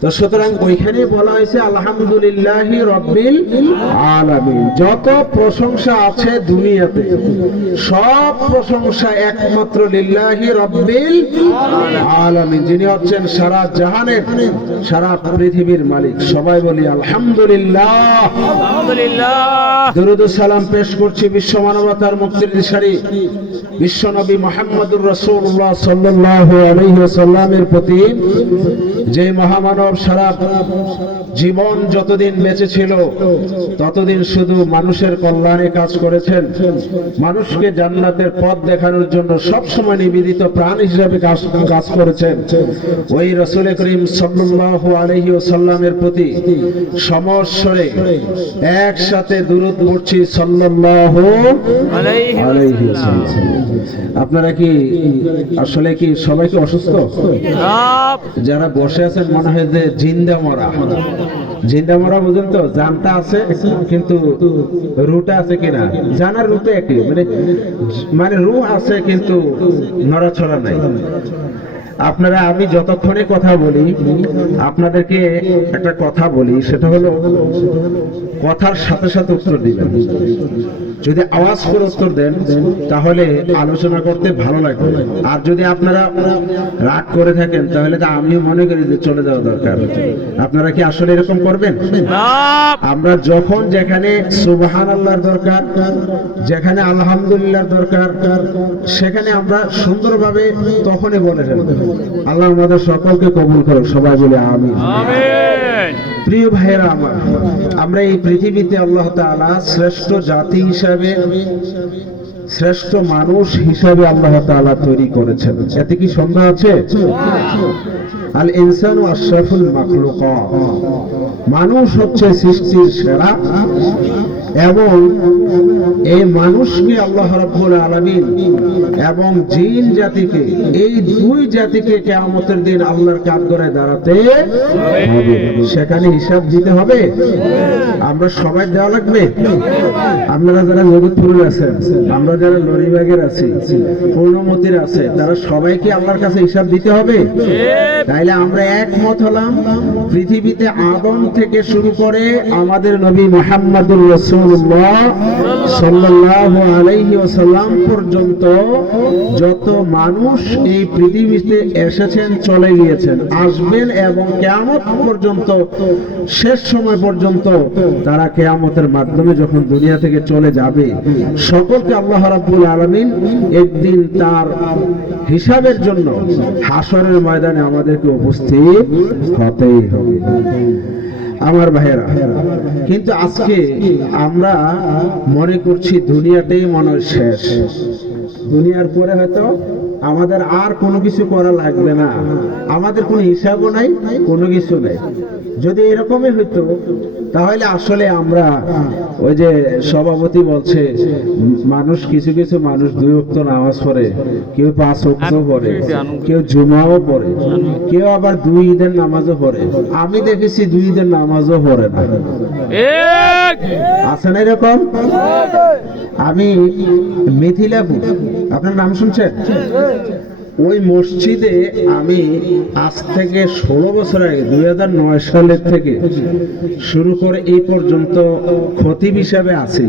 তো সুতরাং ওইখানে বলা হয়েছে আলহামদুলিল্লাহ রব্বিল আলামিন। যত প্রশংসা আছে দুনিয়াতে সব প্রশংসা একমাত্র লিল্লাহি রব্বিল আলামিন যিনি হচ্ছেন সারা জাহানের সারা পৃথিবীর মালিক। সবাই বলি আলহামদুলিল্লাহ। আলহামদুলিল্লাহ। দরুদ সালাম পেশ করছি বিশ্ব মানবতার মুক্তির দিশারি বিশ্ব নবী মোহাম্মদুর রসুল্লাহ সাল্লাহ আলহিসাল্লামের প্রতি। যে মহামানব সারা জীবন যতদিন বেঁচে ছিল ততদিন শুধু মানুষের কল্যাণে কাজ করেছেন। মানুষকে জান্নাতের পথ দেখানোর জন্য সব সময় নিবেদিত প্রাণ হিসাবে কাজ কাজ করেছেন। ওই রসুল করিম সাল্লাহ আলহি সাল্লামের প্রতি সমস্বরে একসাথে দূরত পড়ছি সাল্লাহ। আপনারা কি আসলে কি সবাই কি অসুস্থ? যারা বসে আছেন, মনে হয় যে জিন্দা মরা। জিন্দা মরা বুঝুন তো জানটা আছে, কিন্তু রুটা আছে কিনা? জানার রুতে একই মানে মানে রু আছে, কিন্তু নড়াছড়া নাই। আপনারা, আমি যতক্ষণে কথা বলি, আপনাদেরকে একটা কথা বলি, সেটা হলো, কথার সাথে সাথে উত্তর দিবেন। যদি আওয়াজ করে উত্তর দেন তাহলে আলোচনা করতে ভালো লাগবে। আর যদি আপনারা রাগ করে থাকেন তাহলে তো আমিও মনে করি যে চলে যাওয়া দরকার। আপনারা কি আসলে এরকম করবেন? আমরা যখন যেখানে সুবহান আল্লাহর দরকার যেখানে আলহামদুলিল্লাহ দরকার সেখানে আমরা সুন্দরভাবে তখনই বলে ফেলব আল্লাহ আমাদের সকলকে কবুল করুক সবাই বলে আমি আমিন। প্রিয় ভাইয়েরা আমার, আমরা এই পৃথিবীতে আল্লাহ তালা শ্রেষ্ঠ জাতি হিসাবে, শ্রেষ্ঠ মানুষ হিসাবে আল্লাহ তালা তৈরি করেছেন। এতে কি সন্দেহ আছে? আল ইনসান আশরাফুল মাখলুকাত। মানুষ হচ্ছে সৃষ্টির সেরা এবং এই মানুষকে আল্লাহ রাব্বুল আলামিন এবং জিন জাতিকে, এই দুই জাতিকে কিয়ামতের দিন আল্লাহর কাঠগড়ায় দাঁড়াতে হবে। সেখানে হিসাব দিতে হবে। আমরা সবাই দেওয়া লাগবে? আপনারা যারা জগৎপুরের আছেন, আমরা যারা লরিবাগের আছি, পূর্ণমতির আছে, তারা সবাইকে আল্লাহর কাছে হিসাব দিতে হবে। তাইলে আমরা একমত হলাম, পৃথিবীতে আদম থেকে শুরু করে আমাদের নবী মোহাম্মদুর মানুষ চলে গিয়েছেন, আসবেন এবং পর্যন্ত, শেষ সময় পর্যন্ত তারা কেয়ামতের মাধ্যমে যখন দুনিয়া থেকে চলে যাবে, সকলকে আল্লাহ রাব্বুল আলামিন একদিন তার হিসাবের জন্য হাসরের ময়দানে আমাদেরকে উপস্থিত হতেই হবে। আমার ভাইয়েরা কিন্তু আজকে আমরা মনে করছি দুনিয়াতেই মনে শেষ। দুনিয়ার পরে হয়তো আমাদের আর কোনো কিছু করা লাগবে না। আমাদের কোনো হিসাবও নাই, কোনো কিছু নেই। যদি এরকমই হইতো, তাহলে আসলে আমরা ওই যে সভাপতি বলছে, মানুষ কিছু কিছু মানুষ দুই অক্ত নামাজ পড়ে, কেউ পাঁচ অক্ত পড়ে, কেউ জুমাও পড়ে, কেউ আবার দুই ঈদের নামাজও পড়ে। আমি দেখেছি দুই ঈদের নামাজও পড়ে না। এক। আছে না এরকম? আমি মিথিলাপুর আপনার নাম শুনছেন? ওই মসজিদে আমি আজ থেকে ষোলো বছর আগে দুই নয় সালের থেকে শুরু করে এই পর্যন্ত খতিব হিসাবে আছি।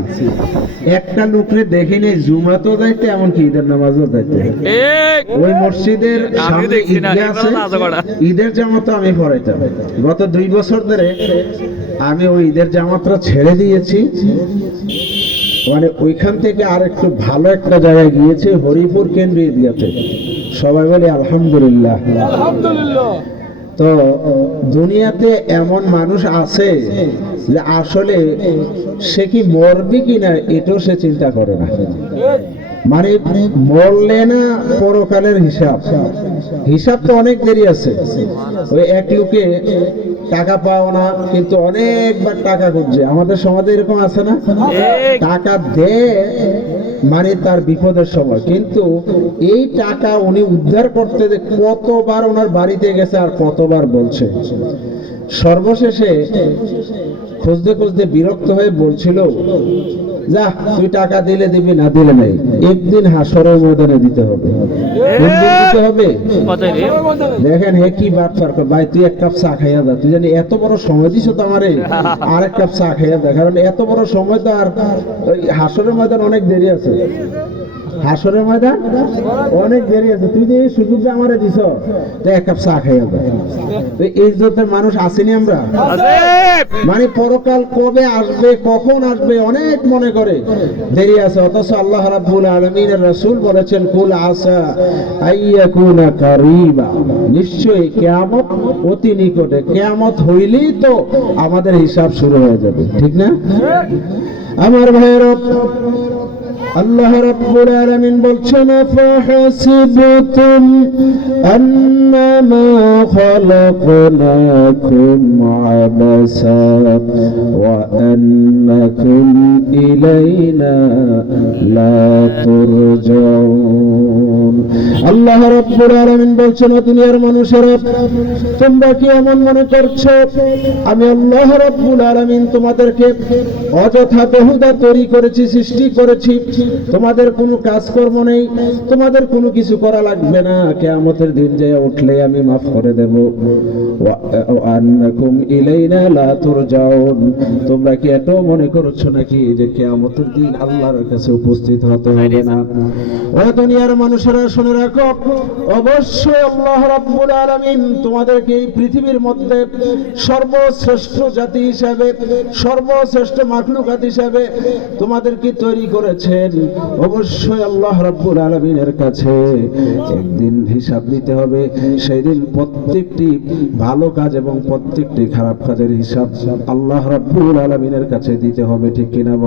একটা লোকরে দেখিনি জুমাতেও যাইতে এমনকি ঈদের নামাজও যাইতে এক ওই মসজিদের ঈদের জামাতও আমি পড়াইতাম গত দুই বছর ধরে আমি ওই ঈদের জামাতটা ছেড়ে দিয়েছি। মানে ওইখান থেকে আর একটু ভালো একটা জায়গায় গিয়েছে হরিপুর কেন্দ্র ঈদগাতে সবাই বলে আলহামদুলিল্লাহ। তো দুনিয়াতে এমন মানুষ আছে যে আসলে সে কি মরবে কিনা এটাও সে চিন্তা করে না। মানে মরলে না পরকালের হিসাব। হিসাব তো অনেক দেরি আছে। ওই এক লোকে টাকা পাও না কিন্তু অনেকবার টাকা খুঁজছে। আমাদের সমাজে এরকম আছে না? টাকা দেয় মানে তার বিপদের সময়। কিন্তু এই টাকা উনি উদ্ধার করতে কতবার ওনার বাড়িতে গেছে আর কতবার বলছে। সর্বশেষে খুঁজতে খুঁজতে বিরক্ত হয়ে বলছিল যা তুই টাকা দিলে দিবি না দিলে নাই। একদিন হাসরের ময়দানে দিতে হবে। দিতে হবে। দেখেন হে কি বাদ পার ভাই তুই এক কাপ চা খাইয়া যা তুই জানি এত বড় সময় দিছ তো আমারে। আর এক কাপ চা খাইয়া যা কারণ এত বড় সময় তো আর হাসরের ময়দান অনেক দেরি আছে। হাসরের ময়দান? অনেক দেরি আছে। তুই যে এই সুযোগটা আমারে দিছ তো এক কাপ চা খাই তো এই ইজ্জতের মানুষ আসেনি আমরা? মানে পরকাল কবে আসবে কখন আসবে অনেক মনে করে। দেরি আছে। অথচ আল্লাহ রাব্বুল আলামিনের রাসূল বলেছেন কুল আসা আইয়াকুনা কারিবা। নিশ্চয়ই কিয়ামত অতি নিকটে। কিয়ামত হইলেই তো আমাদের হিসাব শুরু হয়ে যাবে। ঠিক না? আমার ভাইয়ের আল্লাহ রাব্বুল আলামিন বলছেন ফাহাসিবতুম আন্নামা খালাকনাকুম আবাসা ওয়া আন্নাকুম ইলাইনা লা তুরজাউন। আল্লাহ রাব্বুল আলামিন বলছেন দুনিয়ার মানুষেরা, তোমরা কি এমন মনে করছ, আমি আল্লাহ রাব্বুল আলামিন তোমাদেরকে অযথা বেহুদা তৈরি করেছি, সৃষ্টি করেছি তোমাদের কোনো কাজকর্ম নেই, তোমাদের কোনো কিছু করা লাগবে না। কেয়ামতের দিন যে উঠলে আমি মাফ করে দেব। তোমরা কি এটাও মনে করছ নাকি যে কেয়ামতের দিন আল্লাহর কাছে উপস্থিত হতে হবে না? ও দুনিয়ার মানুষেরা শুনে রাখো, অবশ্যই আল্লাহ রাব্বুল আলামিন তোমাদেরকে এই পৃথিবীর মধ্যে সর্বশ্রেষ্ঠ জাতি হিসাবে, সর্বশ্রেষ্ঠ মাখলুকাত হিসাবে তোমাদেরকে তৈরি করেছেন অবশ্যই আল্লাহ রাব্বুল আলমিনের কাছে একদিন হিসাব দিতে হবে। সেই দিন প্রত্যেকটি ভালো কাজ এবং প্রত্যেকটি খারাপ কাজের হিসাব আল্লাহ রাব্বুল আলমিনের কাছে দিতে হবে। ঠিক কিনা বল